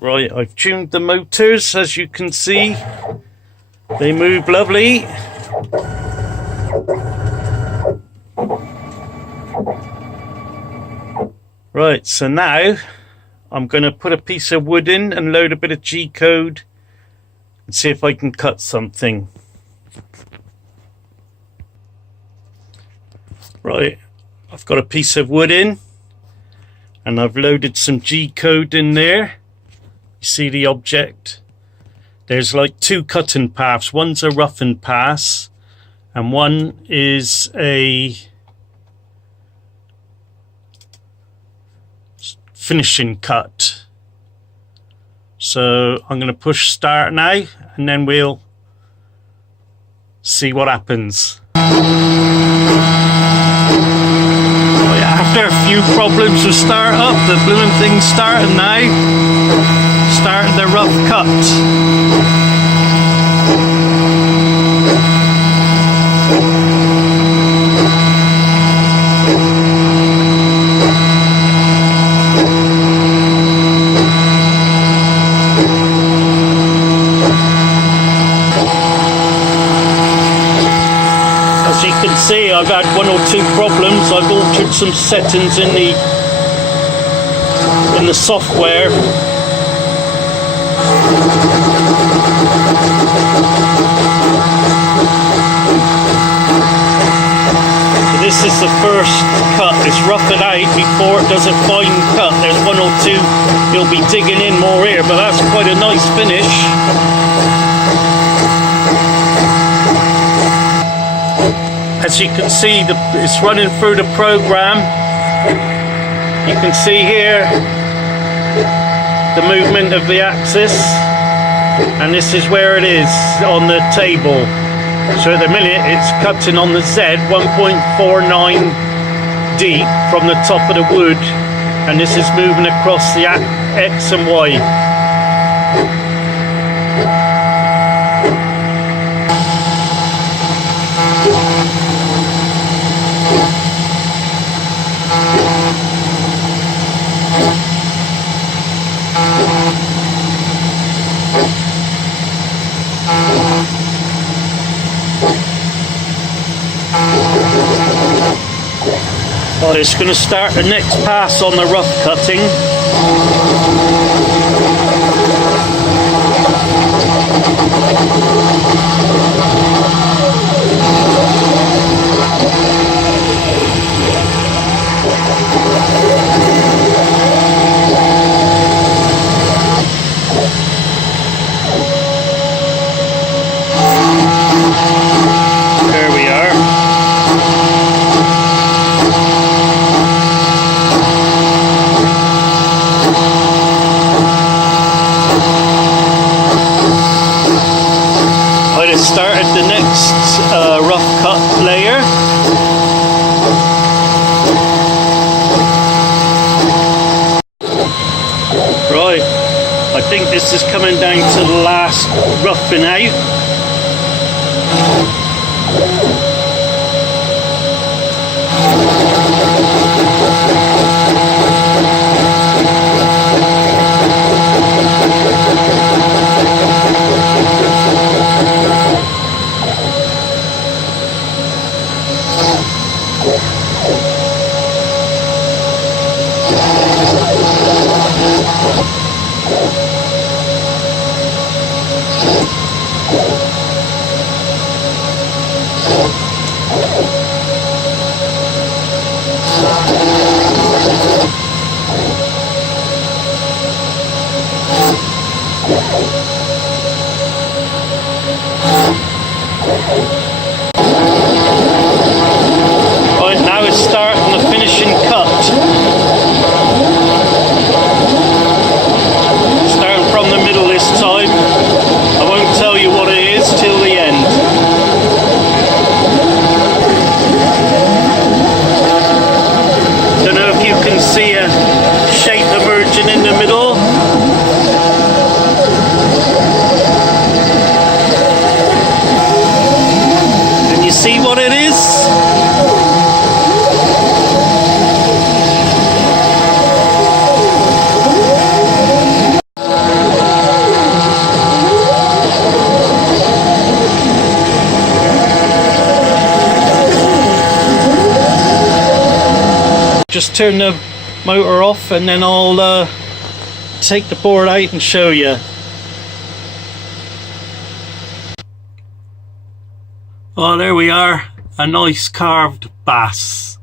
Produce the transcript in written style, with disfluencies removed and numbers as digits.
Right, I've tuned the motors, as you can see. They move lovely. Right, so now I'm going to put a piece of wood in and load a bit of G-code and see if I can cut something. Right, I've got a piece of wood in and I've loaded some G-code in there. You see the object? There's like two cutting paths. One's a rough and pass and one is a finishing cut. So I'm going to push start now and then we'll see what happens. After a few problems with start up, the blooming thing's starting now. Starting the rough cut. As you can see, I've had one or two problems. I've altered some settings in the software. So this is the first cut. It's rough it out before it does a fine cut. There's one or two you'll be digging in more here, but that's quite a nice finish. As you can see, it's running through the program. You can see here the movement of the axis, and this is where it is on the table. So at the minute it's cutting on the Z 1.49 deep from the top of the wood, and this is moving across the X and Y. Well, it's going to start the next pass on the rough cutting. There we are. Started the next rough cut layer. Right, I think this is coming down to the last roughing out. just turn the motor off and then I'll take the board out and show you. Oh, there we are, a nice carved bass.